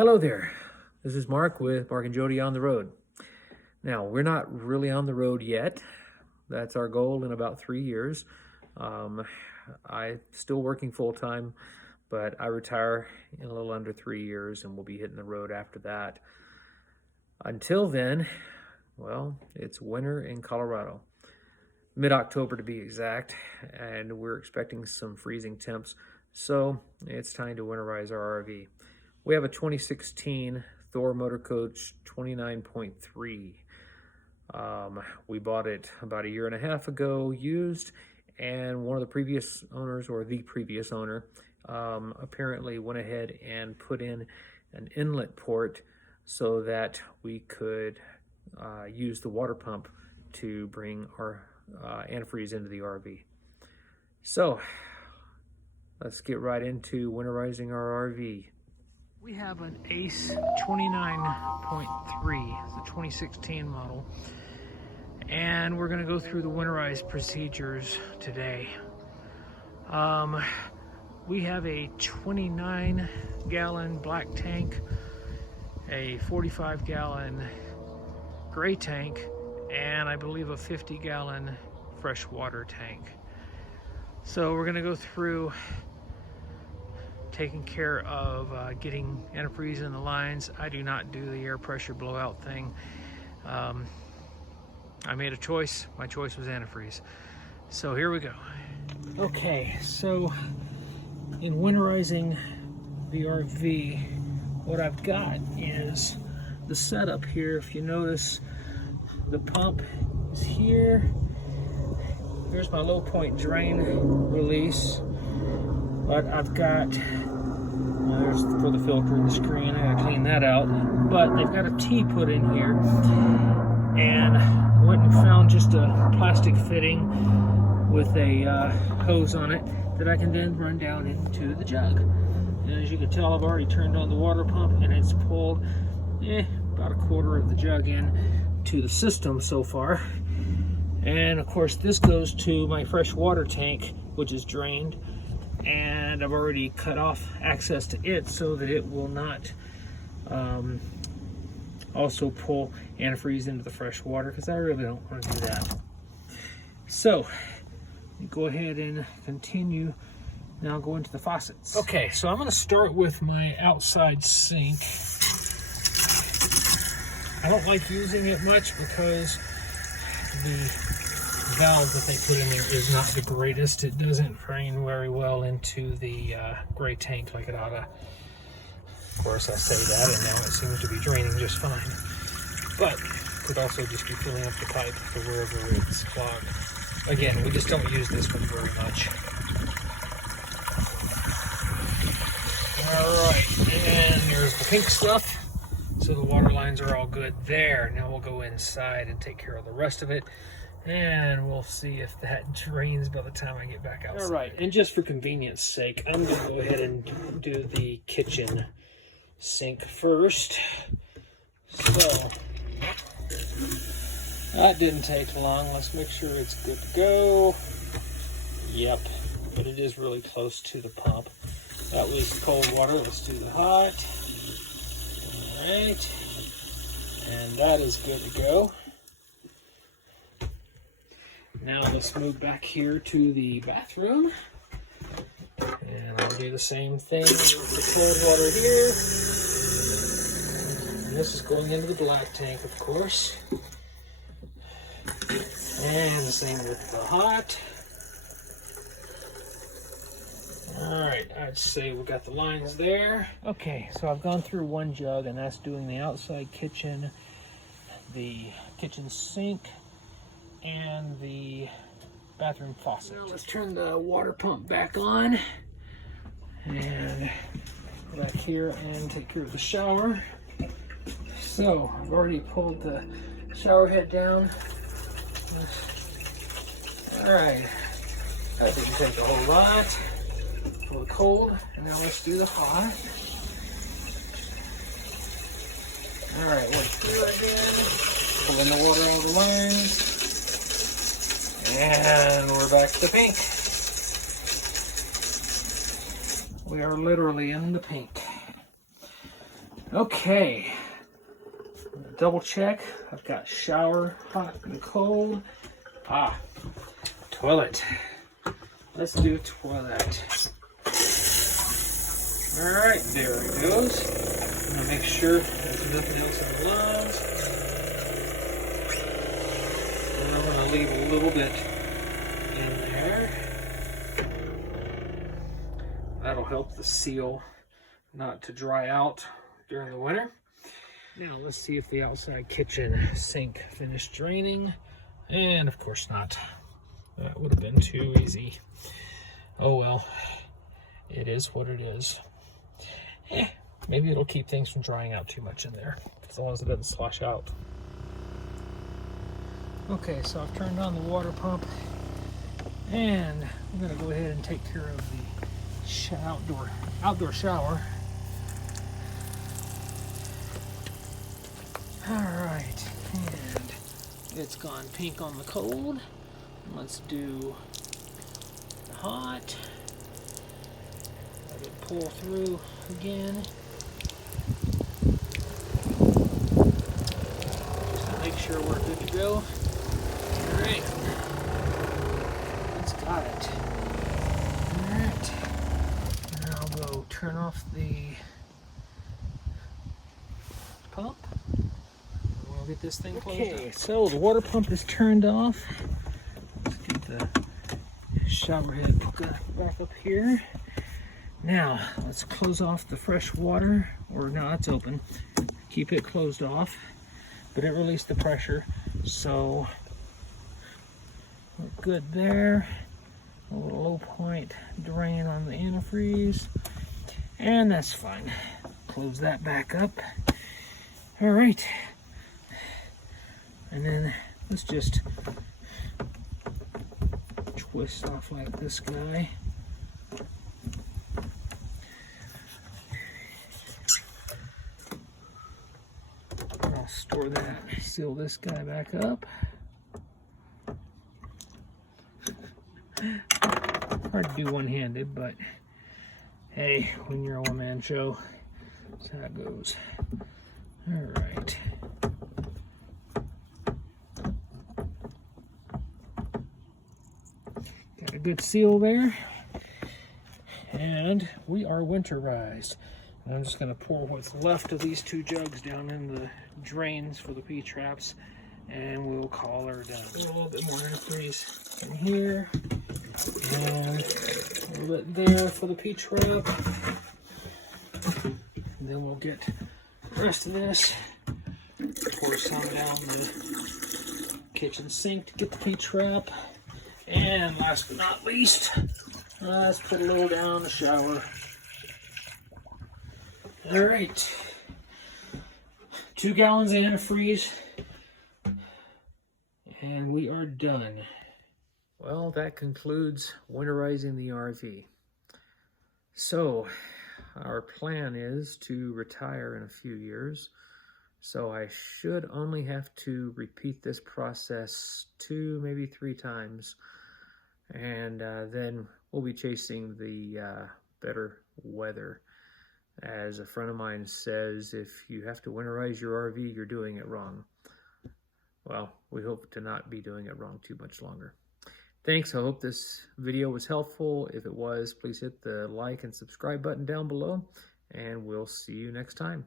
Hello there, this is Mark with Mark-N-Jodi on the road. Now, we're not really on the road yet. That's our goal in about 3 years. I'm still working full-time, but I retire in a little under 3 years and we'll be hitting the road after that. Until then, well, it's winter in Colorado. Mid-October to be exact, and we're expecting some freezing temps, so it's time to winterize our RV. We have a 2016 Thor Motor Coach 29.3. We bought it about 1.5 years ago, used, and one of the previous owners, or the previous owner, apparently went ahead and put in an inlet port so that we could use the water pump to bring our antifreeze into the RV. So let's get right into winterizing our RV. We have an A.C.E 29.3, it's a 2016 model, and we're going to go through the winterized procedures today. We have a 29-gallon black tank, a 45-gallon gray tank, and I believe a 50-gallon freshwater tank. So we're going to go through taking care of getting antifreeze in the lines. I do not do the air pressure blowout thing. I made a choice. My choice was antifreeze. So here we go. Okay, so in winterizing the RV, what I've got is the setup here. If you notice, the pump is here. Here's my low point drain release. But I've got, there's for the filter in the screen, I gotta clean that out. But they've got a T put in here, and I went and found just a plastic fitting with a hose on it that I can then run down into the jug. And as you can tell, I've already turned on the water pump and it's pulled about 1/4 of the jug in to the system so far. And of course this goes to my fresh water tank, which is drained. And I've already cut off access to it so that it will not also pull antifreeze into the fresh water, because I really don't want to do that. So go ahead and continue. Now go into the faucets. Okay, so I'm going to start with my outside sink. I don't like using it much because the valve that they put in there is not the greatest. It doesn't drain very well into the gray tank like it ought to. Of course, I say that, and now it seems to be draining just fine. But it could also just be filling up the pipe for wherever it's clogged. Again, we just don't use this one very much. Alright, and there's the pink stuff. So the water lines are all good there. Now we'll go inside and take care of the rest of it. And we'll see if that drains by the time I get back outside. All right, and just for convenience sake, I'm going to go ahead and do the kitchen sink first. So, that didn't take long. Let's make sure it's good to go. Yep, but it is really close to the pump. That was cold water. Let's do the hot. All right, and that is good to go. Now let's move back here to the bathroom, and I'll do the same thing with the cold water here. And this is going into the black tank, of course. And the same with the hot. Alright, I'd say we got the lines there. Okay, so I've gone through one jug, and that's doing the outside kitchen, the kitchen sink, and the bathroom faucet. Now let's turn the water pump back on and go back here and take care of the shower. So I've already pulled the shower head down. All right, that didn't take a whole lot for the cold. And now let's do the hot. All right, we're through again. Pulling the water out of the lines. And we're back to the pink. We are literally in the pink. Okay, double check. I've got shower, hot and cold. Toilet. Let's do toilet. All right, there it goes. I'm gonna make sure there's nothing else in the lungs. And I'm gonna leave a little bit in there. That'll help the seal not to dry out during the winter. Now let's see if the outside kitchen sink finished draining. And of course not. That would have been too easy. Oh well, it is what it is. Maybe it'll keep things from drying out too much in there, as long as it doesn't slosh out. Okay, so I've turned on the water pump, and I'm gonna go ahead and take care of the outdoor shower. All right, and it's gone pink on the cold. Let's do the hot. Let it pull through again. Just to make sure we're good to go. All right, it's got it. All right, and I'll go turn off the pump. We'll get this thing closed up. Okay, so the water pump is turned off. Let's get the shower head back up here. Now, let's close off the fresh water, or no, it's open. Keep it closed off, but it released the pressure, so we're good there. A little low point drain on the antifreeze, and that's fine. Close that back up. All right, and then let's just twist off like this guy. I'll store that, seal this guy back up. Hard to do one-handed, but hey, when you're a one-man show, that's how it goes. All right. Got a good seal there. And we are winterized. And I'm just going to pour what's left of these 2 jugs down in the drains for the P-Traps, and we'll call her done. A little bit more antifreeze in here, and a little bit there for the P-Trap. And then we'll get the rest of this, pour some down the kitchen sink to get the P-Trap. And last but not least, let's put a little down the shower. All right, 2 gallons of antifreeze, and we are done. Well, that concludes winterizing the RV. So, our plan is to retire in a few years, so I should only have to repeat this process 2, maybe 3 times, and then we'll be chasing the better weather. As a friend of mine says, if you have to winterize your RV, you're doing it wrong. Well, we hope to not be doing it wrong too much longer. Thanks, I hope this video was helpful. If it was, please hit the like and subscribe button down below, and we'll see you next time.